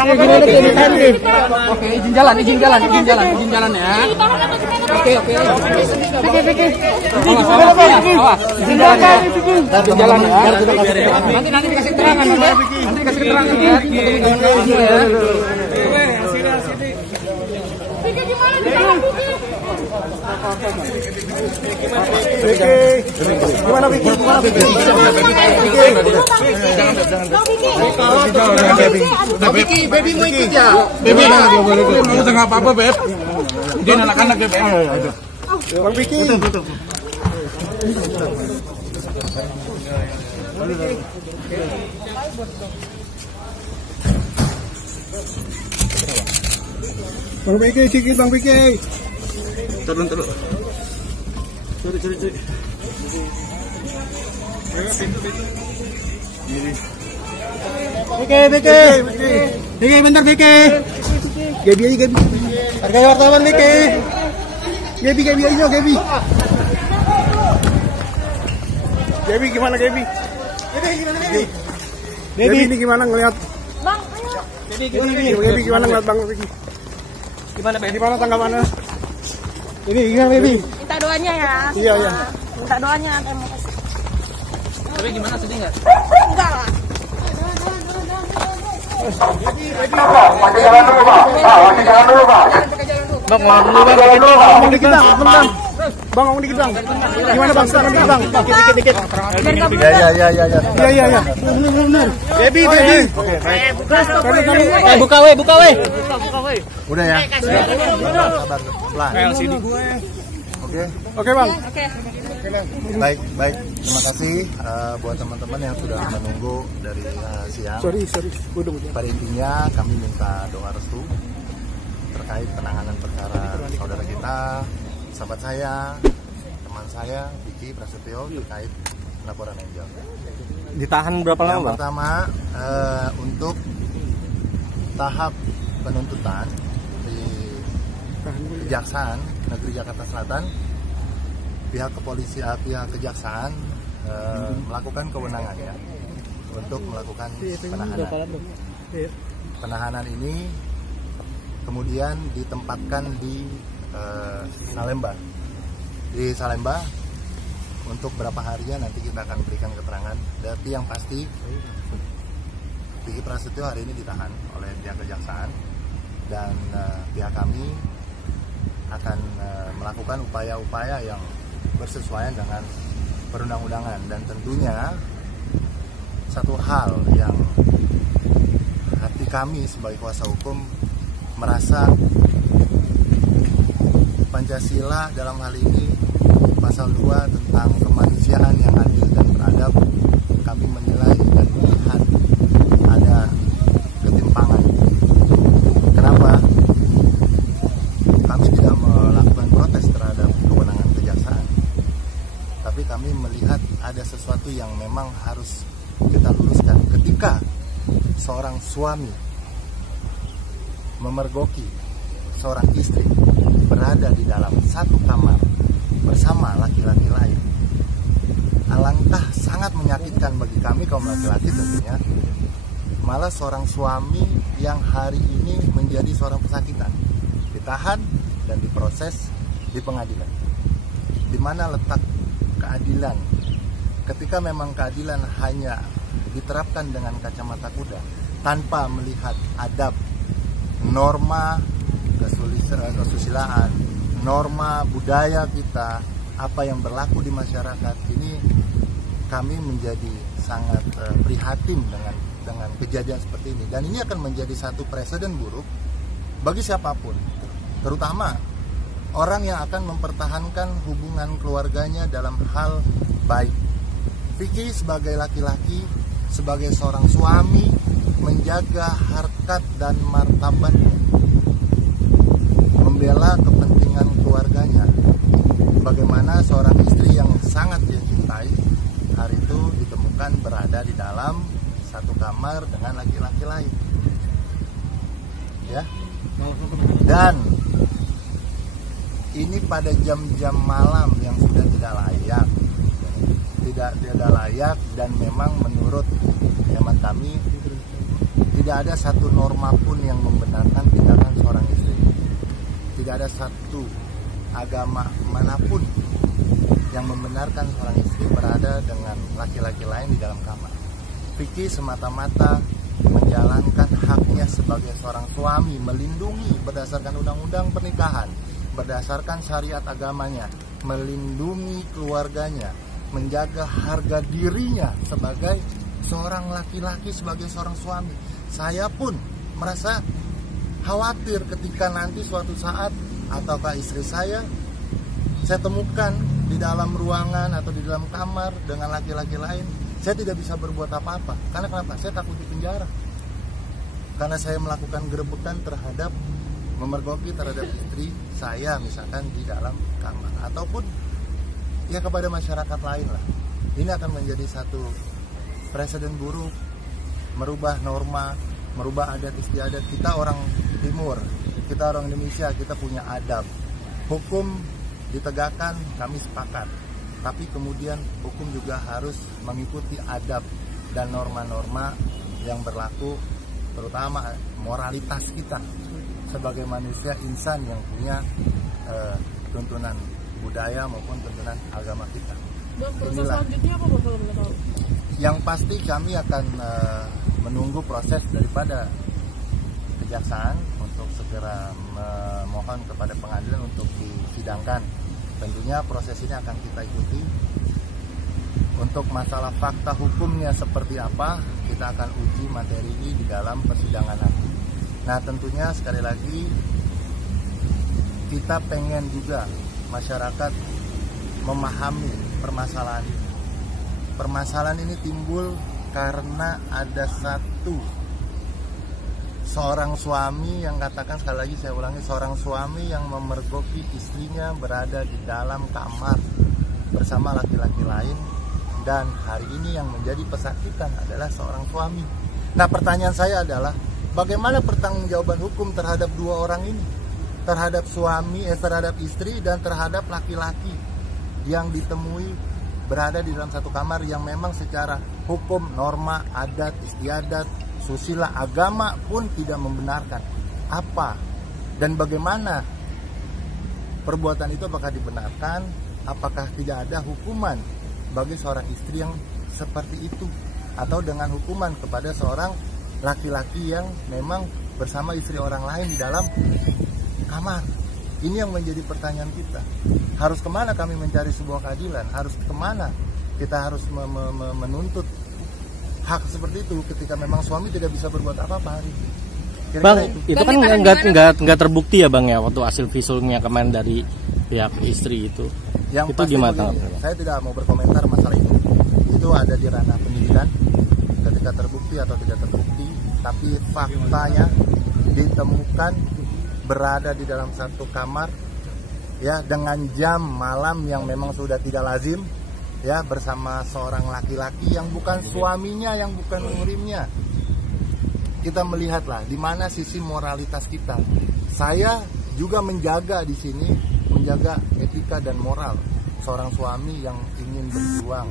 Oke, izin jalan ya. Oke. Awas. Izin jalan ya. Nanti kasih keterangan ya. Gimana Vicky? Baby mau ikut ya? Baby mau nggak apa-apa, Beb. Dia anak-anak, Beb. Bang Vicky. Bang Vicky, sikit Bang Vicky. Turun. Curi. Vicky, bentar Vicky. Gaby aja Gaby. Harga wartawan Vicky. Gaby aja Gaby. Gaby gimana Gaby? Gaby ini gimana ngelihat? Bang, ayo. Gaby gimana ngelihat Bang Vicky? Gimana tanggapannya? Ini gimana Baby? Minta doanya ya. Iya. Minta doanya, terima kasih. Tapi gimana, sedih nggak? Enggak lah. Masih jalan dulu Pak. Bang, ngomong dikit Bang. Bang, ngomong dikit Bang. Gimana Bang? Sekarang dikit Bang. Dikit. Iya. Benar. Baby. Oke, baik. Buka we. Udah ya. Sabar, pelan. Oke Bang. Baik. Terima kasih buat teman-teman yang sudah menunggu dari siang. Sorry. Pada intinya kami minta doa restu terkait penanganan perkara saudara kita, sahabat saya, teman saya, Vicky Prasetyo, terkait laporan Angel. Ditahan berapa lama, Yang Bang? pertama, untuk tahap penuntutan di Kejaksaan Negeri Jakarta Selatan, pihak kepolisian, pihak kejaksaan melakukan kewenangannya untuk melakukan penahanan. Penahanan ini kemudian ditempatkan di Salemba. Di Salemba untuk berapa harinya nanti kita akan berikan keterangan. Tapi yang pasti Vicky Prasetyo hari ini ditahan oleh pihak kejaksaan dan pihak kami akan melakukan upaya-upaya yang bersesuaian dengan perundang-undangan, dan tentunya satu hal yang hati kami sebagai kuasa hukum merasa Pancasila dalam hal ini pasal 2 tentang kemanusiaan yang adil dan beradab, kami menilai dan melihat ada ketimpangan. Kenapa? Kami tidak melakukan protes terhadap kewenangan kejaksaan, tapi kami melihat ada sesuatu yang memang harus kita luruskan. Ketika seorang suami memergoki seorang istri berada di dalam satu kamar bersama laki-laki lain, alangkah sangat menyakitkan bagi kami kaum laki-laki tentunya. Malah seorang suami yang hari ini menjadi seorang pesakitan, ditahan dan diproses di pengadilan. Di mana letak keadilan? Ketika memang keadilan hanya diterapkan dengan kacamata kuda, tanpa melihat adab, norma kesusilaan, norma budaya kita, apa yang berlaku di masyarakat ini, kami menjadi sangat prihatin dengan kejadian seperti ini. Dan ini akan menjadi satu presiden buruk bagi siapapun, terutama orang yang akan mempertahankan hubungan keluarganya dalam hal baik. Vicky sebagai laki-laki, sebagai seorang suami, menjaga harkat dan martabatnya, membela kepentingan keluarganya. Bagaimana seorang istri yang sangat dia cintai hari itu ditemukan berada di dalam satu kamar dengan laki-laki lain, ya. Dan ini pada jam-jam malam yang sudah tidak layak, dan memang menurut hemat kami Tidak ada satu norma pun yang membenarkan tindakan seorang istri. Tidak ada satu agama manapun yang membenarkan seorang istri berada dengan laki-laki lain di dalam kamar. Vicky semata-mata menjalankan haknya sebagai seorang suami, melindungi berdasarkan undang-undang pernikahan, berdasarkan syariat agamanya, melindungi keluarganya, menjaga harga dirinya sebagai seorang laki-laki, sebagai seorang suami. Saya pun merasa khawatir ketika nanti suatu saat ataukah istri saya temukan di dalam ruangan atau di dalam kamar dengan laki-laki lain. Saya tidak bisa berbuat apa-apa. Karena kenapa? Saya takut dipenjara. Karena saya melakukan gerebekan terhadap, memergoki terhadap istri saya misalkan di dalam kamar. Ataupun ya kepada masyarakat lain lah. Ini akan menjadi satu presiden buruk, merubah norma, merubah adat istiadat. Kita orang Timur, kita orang Indonesia, kita punya adab. Hukum ditegakkan, kami sepakat. Tapi kemudian hukum juga harus mengikuti adab dan norma-norma yang berlaku, terutama moralitas kita sebagai manusia insan yang punya tuntunan budaya maupun tuntunan agama kita. Proses selanjutnya apa Bang, kalau boleh tahu? Yang pasti kami akan menunggu proses daripada kejaksaan untuk segera memohon kepada pengadilan untuk disidangkan. Tentunya proses ini akan kita ikuti. Untuk masalah fakta hukumnya seperti apa, kita akan uji materi ini di dalam persidangan nanti. Nah, tentunya sekali lagi kita pengen juga masyarakat memahami permasalahan ini. Permasalahan ini timbul karena ada seorang suami yang katakan, sekali lagi saya ulangi, seorang suami yang memergoki istrinya berada di dalam kamar bersama laki-laki lain, dan hari ini yang menjadi pesakitan adalah seorang suami. Nah, pertanyaan saya adalah bagaimana pertanggungjawaban hukum terhadap dua orang ini, terhadap suami, terhadap istri dan terhadap laki-laki yang ditemui berada di dalam satu kamar yang memang secara hukum, norma, adat, istiadat, susila, agama pun tidak membenarkan. Apa dan bagaimana perbuatan itu, apakah dibenarkan, apakah tidak ada hukuman bagi seorang istri yang seperti itu, atau dengan hukuman kepada seorang laki-laki yang memang bersama istri orang lain di dalam kamar. Ini yang menjadi pertanyaan kita. Harus kemana kami mencari sebuah keadilan? Harus kemana kita harus menuntut hak seperti itu ketika memang suami tidak bisa berbuat apa-apa hari ini? Bang, itu kan nggak terbukti ya Bang ya, waktu hasil visumnya kemarin dari pihak istri itu. Yang itu pasti gimana? Saya tidak mau berkomentar masalah itu. Itu ada di ranah penyidikan. Ketika terbukti atau tidak terbukti, tapi faktanya ditemukan berada di dalam satu kamar ya dengan jam malam yang memang sudah tidak lazim ya, bersama seorang laki-laki yang bukan suaminya, yang bukan muhrimnya. Kita melihatlah di mana sisi moralitas kita. Saya juga menjaga di sini, menjaga etika dan moral seorang suami yang ingin berjuang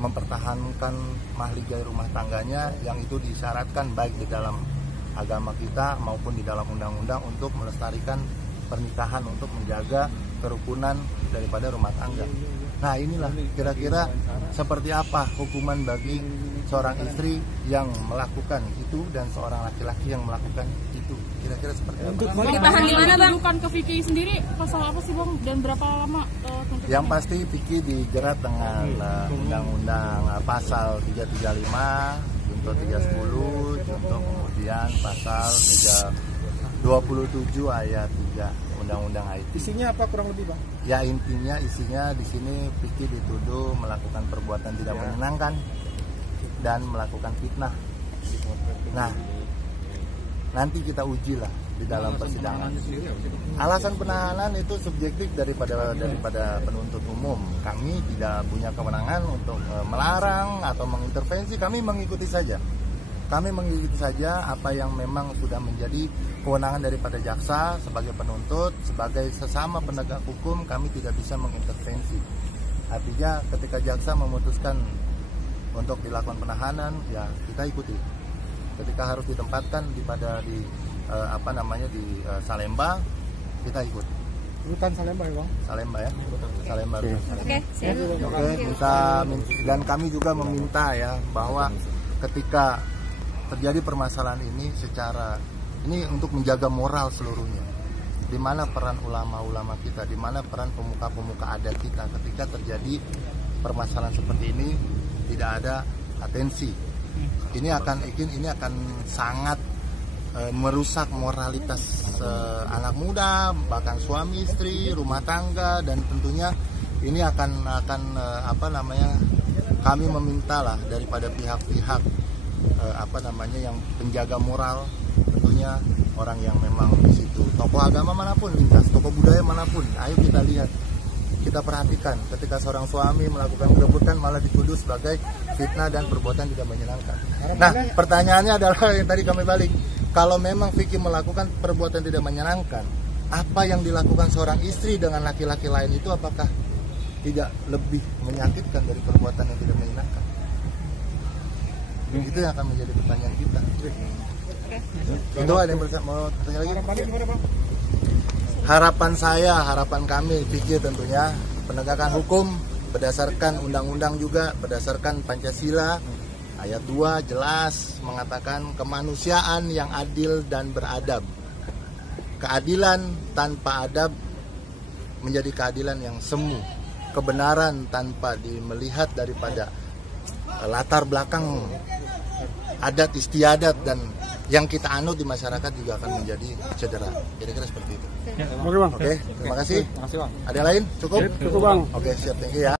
mempertahankan mahligai rumah tangganya, yang itu disyaratkan baik di dalam agama kita maupun di dalam undang-undang untuk melestarikan pernikahan, untuk menjaga kerukunan daripada rumah tangga. Nah, inilah kira-kira seperti apa hukuman bagi seorang istri yang melakukan itu dan seorang laki-laki yang melakukan itu. Kira-kira seperti apa? Ditahan di mana Bang? Bukan ke Vicky sendiri, pasal apa sih Bang? Dan berapa lama? Yang pasti Vicky dijerat dengan undang-undang pasal 335, junto 310, junto kemudian pasal 27 ayat 3 Undang-Undang IT. Isinya apa kurang lebih Bang? Ya, intinya isinya di sini Vicky dituduh melakukan perbuatan tidak menyenangkan dan melakukan fitnah. Nah, nanti kita ujilah di dalam persidangan. Alasan penahanan itu subjektif daripada penuntut umum. Kami tidak punya kewenangan untuk melarang atau mengintervensi. Kami mengikuti saja. Kami mengikuti saja apa yang memang sudah menjadi kewenangan daripada jaksa sebagai penuntut, sebagai sesama penegak hukum. Kami tidak bisa mengintervensi. Artinya ketika jaksa memutuskan untuk dilakukan penahanan, ya kita ikuti. ketika harus ditempatkan di Salemba, kita ikut. Rutan Salemba ya bang? Salemba ya, Salemba. Oke, siap. Dan kami juga meminta ya bahwa ketika terjadi permasalahan ini ini untuk menjaga moral seluruhnya. Di mana peran ulama-ulama kita, di mana peran pemuka-pemuka adat kita ketika terjadi permasalahan seperti ini, tidak ada atensi. Ini akan sangat merusak moralitas anak muda, bahkan suami istri, rumah tangga, dan tentunya ini akan kami memintalah daripada pihak-pihak yang penjaga moral, tentunya orang yang memang di situ, tokoh agama manapun lintas, tokoh budaya manapun, ayo kita lihat, kita perhatikan ketika seorang suami melakukan gerebekan malah dituduh sebagai fitnah dan perbuatan tidak menyenangkan. Nah, pertanyaannya adalah yang tadi kami balik, kalau memang Vicky melakukan perbuatan tidak menyenangkan, apa yang dilakukan seorang istri dengan laki-laki lain itu apakah tidak lebih menyakitkan dari perbuatan yang tidak menyenangkan? Itu yang akan menjadi pertanyaan kita. Itu ada yang mau tanya lagi? Harapan kami Vicky tentunya penegakan hukum berdasarkan undang-undang juga, berdasarkan Pancasila. Ayat 2 jelas mengatakan kemanusiaan yang adil dan beradab. Keadilan tanpa adab menjadi keadilan yang semu. Kebenaran tanpa melihat daripada latar belakang adat istiadat dan yang kita anut di masyarakat juga akan menjadi cedera. Kira-kira seperti itu. Oke bang. Oke, terima kasih. Terima kasih bang. Ada lain? Cukup? Cukup bang. Oke, siap, thank you ya.